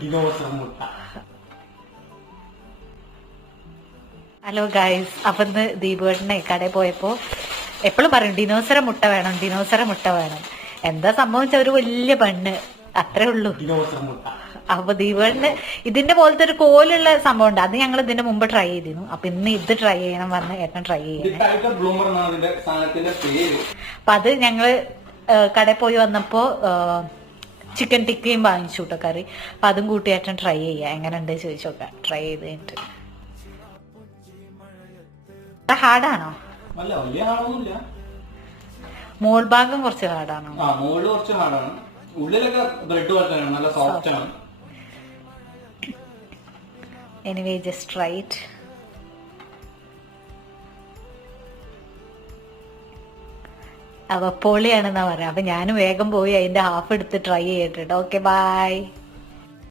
Dinosaur മുട്ട hello guys അപ്പൊ ഇന്ന് ദീപുവേട്ടനെ കടയിൽ പോയപ്പോ എപ്പോഴും പറയും ഡിനോസറ മുട്ട വേണം ഡിനോസറ മുട്ട വേണം. എന്താ സംഭവിച്ച ഒരു വലിയ പെണ്ണ്. അത്രേ ഉള്ളൂ. അപ്പൊ ദീപുവേട്ടന് ഇതിന്റെ പോലത്തെ ഒരു കോലുള്ള സംഭവം ഉണ്ട് അത് ഞങ്ങൾ ഇതിന്റെ മുമ്പ് ട്രൈ ചെയ്തിരുന്നു. അപ്പൊ ഇന്ന് ഇത് ട്രൈ ചെയ്യണം പറഞ്ഞ് ഏട്ടൻ ട്രൈ ചെയ്യണം അപ്പൊ അത് ഞങ്ങൾ കടയിൽ പോയി വന്നപ്പോ ചിക്കൻ ടിക്കയും വാങ്ങിച്ചു കേട്ടോ കറി. അപ്പൊ അതും കൂട്ടിയേട്ടൻ ട്രൈ ചെയ്യുക എങ്ങനെയുണ്ട് നോക്ക ട്രൈ ചെയ്ത് കഴിഞ്ഞിട്ട് ഹാർഡാണോ? മോൾ ഭാഗം കുറച്ച് ഹാർഡാണോ? ആ മുകളിൽ കുറച്ച് ഹാർഡാണ്. ഉള്ളിലൊക്കെ ബ്രെഡ് പോലെയാണ് നല്ല സോഫ്റ്റ് ആണ്. എനിവേ ജസ്റ്റ് റൈറ്റ് അവ പൊളിയാണെന്നാ പറയാം. അപ്പൊ ഞാനും വേഗം പോയി അതിന്റെ ഹാഫ് എടുത്ത് ട്രൈ ചെയ്തിട്ടുണ്ട് ഓക്കെ ബൈ